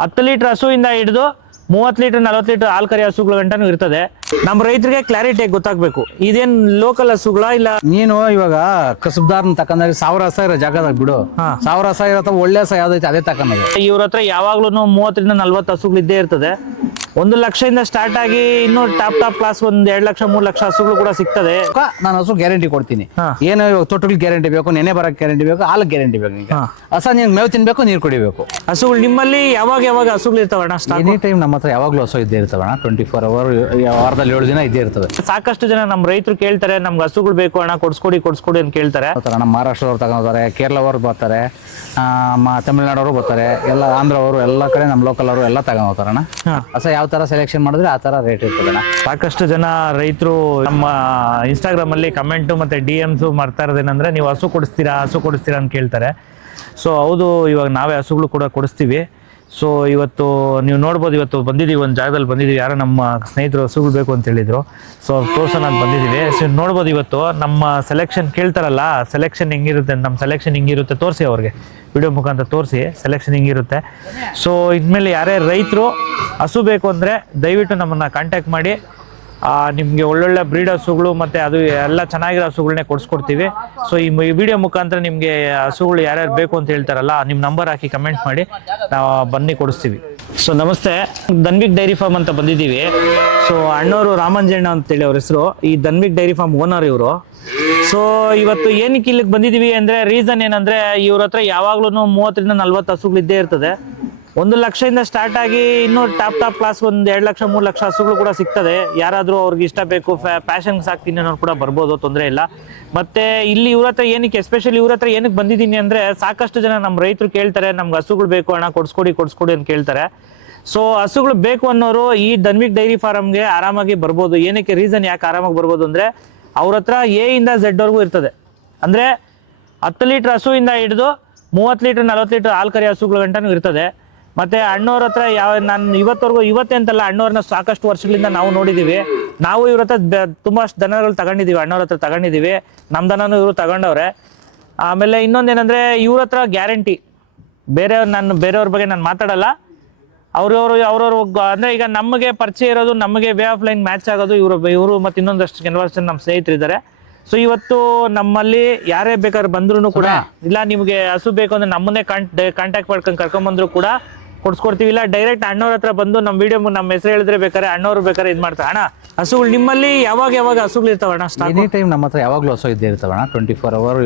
10 litre ಹಸುವಿಂದ ಹಿಡಿದು 30 litre 40 litre ಹಾಲು ಕರಿ ಹಸುಗಳ ಗಂಟನೂ ಇರ್ತದೆ. ನಮ್ಮ ರೈತರಿಗೆ ಕ್ಲಾರಿಟಿ ಗೊತ್ತಾಗಬೇಕು, ಇದೇನ್ ಲೋಕಲ್ ಹಸುಗಳ ಇಲ್ಲ. ನೀನು ಇವಾಗ ಕಸಬ್ದಾರ್ನ ತಕೊಂಡಾಗ 1000 ಹಸ ಇರೋ ಜಾಗದಾಗ ಬಿಡು, 1000 ಹಸ ಇರತ್ತ ಒಳ್ಳೆ ಹಸ ಯಾವ್ದೈತೆ ಅದೇ ತಕೊಂಡಾಗ. ಇವ್ರ ಹತ್ರ ಯಾವಾಗ್ಲೂ 30 ರಿಂದ 40 ಹಸುಗಳು ಇದ್ದೇ ಇರ್ತದೆ. 1 ಲಕ್ಷದಿಂದ ಸ್ಟಾರ್ಟ್ ಆಗಿ ಇನ್ನೂ ಟಾಪ್ ಕ್ಲಾಸ್ 2 ಲಕ್ಷ 3 ಲಕ್ಷ ಹಸುಗಳು ಕೂಡ ಸಿಗ್ತದೆ. ನಾನು ಹಸು ಗ್ಯಾರಂಟಿ ಕೊಡ್ತೀನಿ. ಏನು ತೊಟ್ಟುಗಳು ಗ್ಯಾರಂಟಿ ಬೇಕು, ನೆನೆ ಬರಕ್ ಗ್ಯಾರಂಟಿ ಬೇಕು, ಹಾಲು ಗ್ಯಾರಂಟಿ ಬೇಕು. ಈಗ ಹಸ ನೀನ್ ಮೇವು ತಿನ್ಬೇಕು, ನೀರು ಕುಡಿಬೇಕು. ಹಸುಗಳು ನಿಮ್ಮಲ್ಲಿ ಯಾವಾಗ ಹಸುಗಳು ಇರ್ತಾವಣ್ಣ? ಎನಿ ಟೈಮ್ ನಮ್ಮ ಹತ್ರ ಯಾವಾಗ್ಲೂ ಹಸು ಇದ್ದೇ ಇರ್ತಾವಣ್ಣ. 24 ಅವರ್ ವಾರದಲ್ಲಿ 7 ದಿನ ಇದ್ದೇ ಇರ್ತವೆ. ಸಾಕಷ್ಟು ಜನ ನಮ್ಮ ರೈತರು ಕೇಳ್ತಾರೆ, ನಮ್ಗೆ ಹಸುಗಳು ಬೇಕು ಅಣ್ಣ, ಕೊಡ್ಸ್ಕೊಡಿ ಅಂತ ಕೇಳ್ತಾರೆ. ನಮ್ಮ ಮಹಾರಾಷ್ಟ್ರದವ್ರು ತಗೊಂಡ್ತಾರೆ, ಕೇರಳವರು ಬರ್ತಾರೆ, ತಮಿಳ್ನಾಡವರು ಬರ್ತಾರೆ, ಎಲ್ಲ ಆಂಧ್ರವರು, ಎಲ್ಲ ಕಡೆ ನಮ್ಮ ಲೋಕಲ್ ಅವರು ಎಲ್ಲ ತಗೊಂಡ್ ಹೋಗ್ತಾರಣ್ಣ. ಹಸ ಯಾವ ತರ ಸೆಲೆಕ್ಷನ್ ಮಾಡಿದ್ರೆ ಆ ತರ ರೇಟ್ ಇರ್ತದಣ್ಣ. ಸಾಕಷ್ಟು ಜನ ರೈತರು ನಮ್ಮ ಇನ್ಸ್ಟಾಗ್ರಾಮ್ ಅಲ್ಲಿ ಕಮೆಂಟ್ ಮತ್ತೆ DMs ಮಾಡ್ತಾ ಇರೋದೇನಂದ್ರೆ, ನೀವು ಹಸು ಕೊಡಿಸ್ತೀರಾ ಅಂತ ಕೇಳ್ತಾರೆ. ಸೊ ಹೌದು, ಇವಾಗ ನಾವೇ ಹಸುಗಳು ಕೂಡ ಕೊಡಿಸ್ತೀವಿ. ಸೊ ಇವತ್ತು ನೀವು ನೋಡ್ಬೋದು, ಇವತ್ತು ಬಂದಿದ್ದೀವಿ, ಒಂದು ಜಾಗದಲ್ಲಿ ಬಂದಿದ್ದೀವಿ. ಯಾರೋ ನಮ್ಮ ಸ್ನೇಹಿತರು ಹಸುಗಳು ಬೇಕು ಅಂತ ಹೇಳಿದ್ರು. ಸೊ ತೋರ್ಸೋಣ ಅಂತ ಬಂದಿದ್ದೀವಿ. ಸೊ ನೋಡ್ಬೋದು, ಇವತ್ತು ನಮ್ಮ ಸೆಲೆಕ್ಷನ್ ಕೇಳ್ತಾರಲ್ಲ, ಸೆಲೆಕ್ಷನ್ ಹೆಂಗಿರುತ್ತೆ, ನಮ್ಮ ಸೆಲೆಕ್ಷನ್ ಹಿಂಗಿರುತ್ತೆ ತೋರಿಸಿ, ಅವ್ರಿಗೆ ವಿಡಿಯೋ ಮುಖಾಂತರ ತೋರಿಸಿ ಸೆಲೆಕ್ಷನ್ ಹಿಂಗಿರುತ್ತೆ. ಸೊ ಇದ್ಮೇಲೆ ಯಾರೇ ರೈತರು ಹಸು ಬೇಕು ಅಂದರೆ ದಯವಿಟ್ಟು ನಮ್ಮನ್ನು ಕಾಂಟ್ಯಾಕ್ಟ್ ಮಾಡಿ. ನಿಮಗೆ ಒಳ್ಳೊಳ್ಳೆ ಬ್ರೀಡ್ ಹಸುಗಳು ಮತ್ತು ಅದು ಎಲ್ಲ ಚೆನ್ನಾಗಿರೋ ಹಸುಗಳನ್ನೇ ಕೊಡಿಸ್ಕೊಡ್ತೀವಿ. ಸೊ ಈ ವಿಡಿಯೋ ಮುಖಾಂತರ ನಿಮಗೆ ಹಸುಗಳು ಯಾರ್ಯಾರು ಬೇಕು ಅಂತ ಹೇಳ್ತಾರಲ್ಲ, ನಿಮ್ಮ ನಂಬರ್ ಹಾಕಿ ಕಮೆಂಟ್ ಮಾಡಿ, ನಾವು ಬನ್ನಿ ಕೊಡಿಸ್ತೀವಿ. ಸೊ ನಮಸ್ತೆ, ಧನ್ವಿಕ್ ಡೈರಿ ಫಾರ್ಮ್ ಅಂತ ಬಂದಿದ್ದೀವಿ. ಸೊ ಅಣ್ಣವರು ರಾಮಂಜಣ್ಣ ಅಂತೇಳಿ ಅವ್ರ ಹೆಸರು. ಈ ಧನ್ವಿಕ್ ಡೈರಿ ಫಾರ್ಮ್ ಓನರ್ ಇವರು. ಸೊ ಇವತ್ತು ಏನಕ್ಕೆ ಇಲ್ಲಿಗೆ ಬಂದಿದ್ದೀವಿ ಅಂದರೆ, ರೀಸನ್ ಏನಂದರೆ, ಇವ್ರ ಹತ್ರ ಯಾವಾಗ್ಲೂ 30 ರಿಂದ 40 ಹಸುಗಳು ಇದ್ದೇ ಇರ್ತದೆ. 1 ಲಕ್ಷದಿಂದ ಸ್ಟಾರ್ಟ್ ಆಗಿ ಇನ್ನೂ ಟಾಪ್ ಕ್ಲಾಸ್ 2 ಲಕ್ಷ 3 ಲಕ್ಷ ಹಸುಗಳು ಕೂಡ ಸಿಗ್ತದೆ. ಯಾರಾದರೂ ಅವ್ರಿಗೆ ಇಷ್ಟ ಬೇಕು, ಪ್ಯಾಷನ್ಗೆ ಸಾಕ್ತೀನಿ ಅನ್ನೋರು ಕೂಡ ಬರ್ಬೋದು, ತೊಂದರೆ ಇಲ್ಲ. ಮತ್ತೆ ಇಲ್ಲಿ ಇವ್ರ ಹತ್ರ ಏನಕ್ಕೆ ಎಸ್ಪೆಷಲಿ ಇವ್ರ ಹತ್ರ ಏನಕ್ಕೆ ಬಂದಿದ್ದೀನಿ ಅಂದರೆ, ಸಾಕಷ್ಟು ಜನ ನಮ್ಮ ರೈತರು ಕೇಳ್ತಾರೆ, ನಮ್ಗೆ ಹಸುಗಳು ಬೇಕು ಅಣ್ಣ, ಕೊಡಿಸ್ಕೊಡಿ ಅಂತ ಕೇಳ್ತಾರೆ. ಸೊ ಹಸುಗಳು ಬೇಕು ಅನ್ನೋರು ಈ ಧನ್ವಿಕ್ ಡೈರಿ ಫಾರಮ್ಗೆ ಆರಾಮಾಗಿ ಬರ್ಬೋದು. ಏನಕ್ಕೆ ರೀಸನ್ ಯಾಕೆ ಆರಾಮಾಗಿ ಬರ್ಬೋದು ಅಂದರೆ, ಅವ್ರ ಹತ್ರ A ಇಂದ Z ವರೆಗೂ ಇರ್ತದೆ. ಅಂದರೆ 10 ಲೀಟರ್ ಹಸುವಿಂದ ಹಿಡಿದು 30 ಲೀಟರ್ 40 ಲೀಟರ್ ಹಾಲು ಕರಿ ಹಸುಗಳ ಗಂಟನೂ ಇರ್ತದೆ. ಮತ್ತೆ ಅಣ್ಣವ್ರ ಹತ್ರ ನಾನು ಇವತ್ತೇ ಅಂತಲ್ಲ, ಅಣ್ಣವ್ರನ್ನ ಸಾಕಷ್ಟು ವರ್ಷಗಳಿಂದ ನಾವು ನೋಡಿದ್ದೀವಿ. ನಾವು ಇವ್ರ ಹತ್ರ ತುಂಬಾ ದನಗಳು ತಗೊಂಡಿದ್ದೀವಿ, ಅಣ್ಣವ್ರ ಹತ್ರ ತಗೊಂಡಿದ್ದೀವಿ. ನಮ್ಮ ದನನೂ ಇವರು ತಗೊಂಡವ್ರೆ. ಆಮೇಲೆ ಇನ್ನೊಂದೇನಂದ್ರೆ, ಇವ್ರ ಹತ್ರ ಗ್ಯಾರಂಟಿ. ಬೇರೆಯವ್ರ ಬಗ್ಗೆ ನಾನು ಮಾತಾಡಲ್ಲ. ಅವ್ರವ್ರು ಅಂದ್ರೆ ಈಗ ನಮಗೆ ಪರಿಚಯ ಇರೋದು, ನಮಗೆ ವೇ ಆಫ್ ಲೈನ್ ಮ್ಯಾಚ್ ಆಗೋದು ಇವರು ಮತ್ತೆ ಇನ್ನೊಂದಷ್ಟು ಕೆಲವಷ್ಟು ನಮ್ಮ ಸ್ನೇಹಿತರಿದ್ದಾರೆ. ಸೊ ಇವತ್ತು ನಮ್ಮಲ್ಲಿ ಯಾರೇ ಬೇಕಾದ್ರೆ ಬಂದ್ರು ಕೂಡ, ಇಲ್ಲ ನಿಮ್ಗೆ ಹಸು ಬೇಕು ಅಂದ್ರೆ ನಮ್ಮನ್ನೇ ಕಾಂಟ್ಯಾಕ್ಟ್ ಮಾಡ್ಕೊಂಡು ಕರ್ಕೊಂಡ್ಬಂದ್ರು ಕೂಡ ಕೊಡ್ಸ್ಕೊಡ್ತೀವಿ. ಇಲ್ಲ ಡೈರೆಕ್ಟ್ ಅಣ್ಣವ್ರ ಹತ್ರ ಬಂದು ನಮ್ಮ ವಿಡಿಯೋ ನಮ್ಮ ಹೆಸರು ಹೇಳಿದ್ರೆ ಬೇಕಾರೆ ಅಣ್ಣವ್ರು ಬೇಕಾದ್ರೆ ಇದು ಮಾಡ್ತಾರೆ. ಅಣ್ಣ ಹಸುಗಳು ನಿಮ್ಮಲ್ಲಿ ಯಾವಾಗ ಹಸುಗಳು ಇರ್ತಾವಣ್ಣ? ಎನಿ ಟೈಮ್ ನಮ್ಮ ಹತ್ರ ಯಾವಾಗ್ಲೂ ಹಸು ಇದ್ದೇ ಇರ್ತಾವಣ್ಣ. 24 ಅವರ್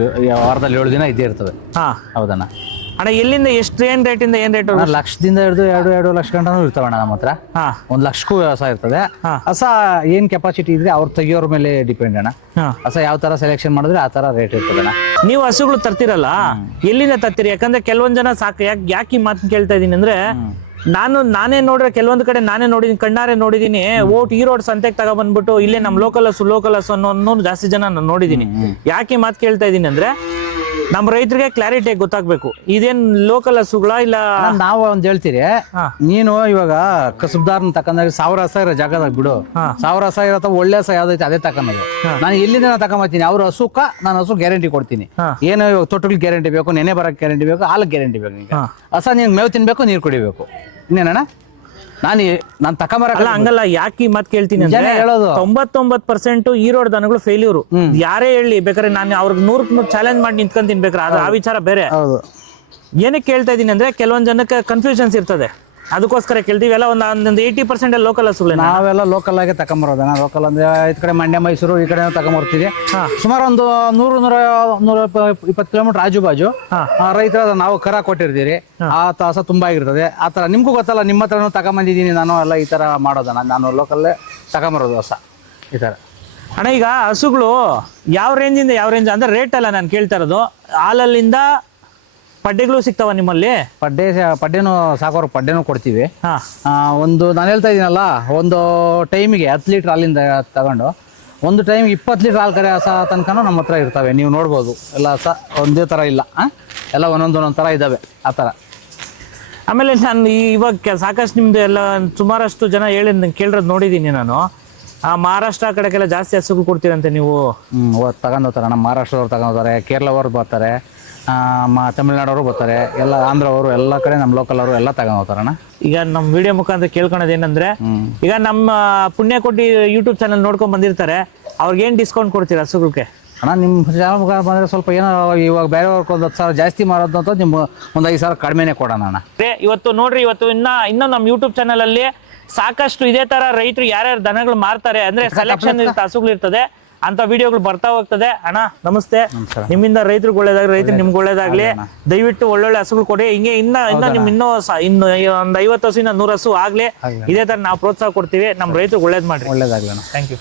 ವಾರದಲ್ಲಿ 7 ದಿನ ಇದ್ದೇ ಇರ್ತವೆ. ಹೌದಣ್ಣ. ಅಣ್ಣ ಎಲ್ಲಿಂದ ಏನ್ ರೇಟಿಂದ ಏನ್ ರೇಟ್? ಲಕ್ಷದಿಂದ ಹಿಡಿದು 2 ಲಕ್ಷ ಗಂಟನೂ ಇರ್ತಾವಣ್ಣ ನಮ್ಮ ಹತ್ರ. 1 ಲಕ್ಷಕ್ಕೂ ಹಸ ಇರ್ತದೆ. ಹಸ ಏನ್ ಕೆಪಾಸಿಟಿ ಇದ್ರೆ ಅವ್ರು ತೆಗಿಯೋರ್ ಮೇಲೆ ಡಿಪೆಂಡ್ ಅಣ್ಣ. ಹಸ ಯಾವ ತರ ಸೆಲೆಕ್ಷನ್ ಮಾಡಿದ್ರೆ ಆ ತರ ರೇಟ್ ಇರ್ತದಣ್ಣ. ನೀವು ಹಸುಗಳು ತರ್ತಿರಲ್ಲ, ಎಲ್ಲಿಂದ ತರ್ತೀರಿ? ಯಾಕಂದ್ರೆ ಕೆಲವೊಂದ್ ಜನ ಯಾಕೆ ಈ ಮಾತನ್ನ ಕೇಳ್ತಾ ಇದೀನಿ ಅಂದ್ರೆ, ನಾನೇ ನೋಡ್ರೆ ಕೆಲವೊಂದು ಕಡೆ ನಾನೇ ನೋಡಿದೀನಿ, ಕಣ್ಣಾರೆ ನೋಡಿದೀನಿ. ಈ ರೋಡ್ ಸಂತೆಗೆ ತಗೊಬಂದ್ಬಿಟ್ಟು ಇಲ್ಲೇ ನಮ್ ಲೋಕಲ್ ಹಸು ಅನ್ನೋ ಜಾಸ್ತಿ ಜನ ನಾನು ನೋಡಿದೀನಿ. ಯಾಕೆ ಮಾತು ಕೇಳ್ತಾ ಇದೀನಿ ಅಂದ್ರೆ, ನಮ್ಮ ರೈತರಿಗೆ ಕ್ಲಾರಿಟಿ ಗೊತ್ತಾಗ್ಬೇಕು, ಇದೇನ್ ಲೋಕಲ್ ಹಸುಗಳ ಇಲ್ಲ. ನಾವು ಒಂದ್ ಹೇಳ್ತೀರಿ, ನೀನು ಇವಾಗ ಕಸಬ್ದಾರ್ನ ತಕೊಂಡಾಗ 1000 ಹಸ ಇರೋ ಜಾಗದಾಗ ಬಿಡು, 1000 ಹಸ ಇರತ್ತ ಒಳ್ಳೆ ಹಸ ಯಾವ್ದೈತೆ ಅದೇ ತಕೊಂಡಾಗ. ನಾನು ಎಲ್ಲಿಂದ ತಕೊಂಬತ್ತೀನಿ, ಅವ್ರ ಹಸುಕ್ಕ ನಾನು ಹಸು ಗ್ಯಾರಂಟಿ ಕೊಡ್ತೀನಿ. ಏನು ಇವಾಗ ತೊಟ್ಟುಗಳು ಗ್ಯಾರಂಟಿ ಬೇಕು, ನೆನೆ ಬರಕ್ ಗ್ಯಾರಂಟಿ ಬೇಕು, ಹಾಲು ಗ್ಯಾರಂಟಿ ಬೇಕು. ಈಗ ಹಸ ನೀನ್ ಮೇವು ತಿನ್ಬೇಕು, ನೀರು ಕುಡಿಬೇಕು. ಇನ್ನೇನಣ್ಣ ನಾನು ತಕೊಂಬರಲ್ಲ. ಹಂಗಲ್ಲ, ಯಾಕೆ ಮತ್ ಕೇಳ್ತೀನಿ ಅಂದ್ರೆ, ಹೇಳೋದು 99% ಈರೋಡ್ ದನಗಳು ಫೇಲ್ಯೂರ್. ಯಾರೇ ಹೇಳಿ ಬೇಕಾದ್ರೆ ನಾನು ಅವ್ರಿಗೆ 100 ಚಾಲೆಂಜ್ ಮಾಡಿ ನಿಂತ್ಕೊಂತೀನಿ ಬೇಕಾದ್ರೆ, ಆ ವಿಚಾರ ಬೇರೆ. ಏನಕ್ಕೆ ಕೇಳ್ತಾ ಇದೀನಿ ಅಂದ್ರೆ, ಕೆಲವೊಂದ್ ಜನಕ್ಕೆ ಕನ್ಫ್ಯೂಷನ್ಸ್ ಇರ್ತದೆ, ಅದಕ್ಕೋಸ್ಕರ ಕೇಳ್ತೀವಿ. ಎಲ್ಲ ಒಂದು 80% ಲೋಕಲ್ ಹಸುಗಳು. ನಾವೆಲ್ಲ ಲೋಕಲ್ ಆಗಿ ತಕೊಂಬರೋದಣ್ಣ. ಲೋಕಲ್ ಅಂದ್ರೆ ಈ ಕಡೆ ಮಂಡ್ಯ, ಮೈಸೂರು ಈ ಕಡೆ ತಕೊಂಬರ್ತೀವಿ. ಸುಮಾರು ಒಂದು 100-120 ಕಿಲೋಮೀಟರ್ ಆಜು ಬಾಜು ರೈತರ ನಾವು ಕರ ಕೊಟ್ಟಿರ್ತೀರಿ. ಆ ಹಸ ತುಂಬಾ ಆಗಿರ್ತದೆ. ಆ ತರ ನಿಮ್ಗೂ ಗೊತ್ತಲ್ಲ, ನಿಮ್ಮ ಹತ್ರನೂ ತಗೊಂಬಂದಿದ್ದೀನಿ ನಾನು. ಎಲ್ಲ ಈ ತರ ಮಾಡೋದಣ್ಣ, ನಾನು ಲೋಕಲ್ಲೇ ತಗೊಂಬರೋದು ಹಸ ಈ ತರ. ಅಣ್ಣ ಈಗ ಹಸುಗಳು ಯಾವ ರೇಂಜ್ ಅಂದ್ರೆ ರೇಟ್ ಅಲ್ಲ ನಾನು ಕೇಳ್ತಾ ಇರೋದು, ಹಾಲಲ್ಲಿಂದ ಪಡ್ಡೆಗಳು ಸಿಗ್ತಾವ ನಿಮ್ಮಲ್ಲಿ? ಪಡ್ಡೆನೂ ಸಾಕೋರು ಪಡ್ಡೆನೂ ಕೊಡ್ತೀವಿ. ಒಂದು ನಾನು ಹೇಳ್ತಾ ಇದೀನಲ್ಲ, ಒಂದು ಟೈಮಿಗೆ 10 ಲೀಟರ್ ಹಾಲಿಂದ ತಗೊಂಡು ಒಂದು ಟೈಮ್ 20 ಲೀಟರ್ ಹಾಲು ಕರೆ ಹಸ ತನಕನೂ ನಮ್ಮ ಹತ್ರ ಇರ್ತವೆ. ನೀವು ನೋಡ್ಬೋದು, ಎಲ್ಲ ಹಸ ಒಂದೇ ಥರ ಇಲ್ಲ, ಎಲ್ಲ ಒಂದೊಂದು ಥರ ಇದ್ದಾವೆ ಆ ಥರ. ಆಮೇಲೆ ನಾನು ಇವಾಗ ಸಾಕಷ್ಟು ನಿಮ್ದು ಎಲ್ಲ ಸುಮಾರಷ್ಟು ಜನ ಕೇಳಿರೋದು ನೋಡಿದ್ದೀನಿ ನಾನು. ಮಹಾರಾಷ್ಟ್ರ ಕಡೆಗೆಲ್ಲ ಜಾಸ್ತಿ ಹಸುಗಳು ಕೊಡ್ತೀರಂತೆ ನೀವು? ತಗೊಂಡೋಗ್ತಾರೆ. ನಮ್ಮ ಮಹಾರಾಷ್ಟ್ರದವ್ರು ತಗೊಂಡೋಗ್ತಾರೆ, ಕೇರಳವ್ರು ಬರ್ತಾರೆ, ತಮಿಳ್ನಾಡವರು ಬರ್ತಾರೆ, ಎಲ್ಲ ಆಂಧ್ರವರು, ಎಲ್ಲ ಕಡೆ ನಮ್ಮ ಲೋಕಲ್ ಅವರು ಎಲ್ಲ ತಗೊಂಡ್ ಹೋಗ್ತಾರಣ್ಣ. ಈಗ ನಮ್ಮ ವಿಡಿಯೋ ಮುಖಾಂತರ ಕೇಳ್ಕೊಳೋದು ಏನಂದ್ರೆ, ಈಗ ನಮ್ಮ ಪುಣ್ಯಕೋಟಿ ಯೂಟ್ಯೂಬ್ ಚಾನಲ್ ನೋಡ್ಕೊಂಡ್ ಬಂದಿರ್ತಾರೆ, ಅವ್ರಿಗೆ ಏನ್ ಡಿಸ್ಕೌಂಟ್ ಕೊಡ್ತೀರಾ ಹಸುಗಳಿಗೆ? ಅಣ್ಣ ನಿಮ್ಮ ಚಾನಲ್ ಮುಖಾಂತರ ಬಂದರೆ ಸ್ವಲ್ಪ ಏನೋ ಇವಾಗ ಬೇರೆಯವ್ರಿಗೆ ಒಂದು 10,000 ಜಾಸ್ತಿ ಮಾರೋದು ಅಂತ ನಿಮ್ಮ ಒಂದು 5,000 ಕಡಿಮೆನೇ ಕೊಡೋಣ ಅಣ್ಣ. ಇವತ್ತು ನೋಡ್ರಿ, ಇವತ್ತು ಇನ್ನೂ ನಮ್ಮ ಯೂಟ್ಯೂಬ್ ಚಾನಲ್ ಅಲ್ಲಿ ಸಾಕಷ್ಟು ಇದೇ ತರ ರೈತರು ಯಾರ್ಯಾರು ದನಗಳು ಮಾರ್ತಾರೆ ಅಂದ್ರೆ ಸೆಲೆಕ್ಷನ್ ಇರುತ್ತೆ, ಹಸುಗಳು ಇರ್ತದೆ ಅಂತ ವಿಡಿಯೋಗಳು ಬರ್ತಾ ಹೋಗ್ತದೆ. ಅಣ್ಣ ನಮಸ್ತೆ, ನಿಮ್ಮಿಂದ ರೈತರಿಗೆ ಒಳ್ಳೇದಾಗ್ಲಿ, ರೈತರು ನಿಮ್ಗೆ ಒಳ್ಳೇದಾಗ್ಲಿ. ದಯವಿಟ್ಟು ಒಳ್ಳೊಳ್ಳೆ ಹಸುಗಳು ಕೊಡಿ. ಹಿಂಗೆ ಇನ್ನು ಇನ್ನು ಒಂದು 50 ಹಸು 100 ಹಸು ಆಗ್ಲಿ, ಇದೇ ತರ ನಾವು ಪ್ರೋತ್ಸಾಹ ಕೊಡ್ತೀವಿ. ನಮ್ಮ ರೈತರಿಗೆ ಒಳ್ಳೇದ್ ಮಾಡ್ರಿ. ಒಳ್ಳೇದಾಗ್ಲಿ ಅಣ್ಣ. Thank you.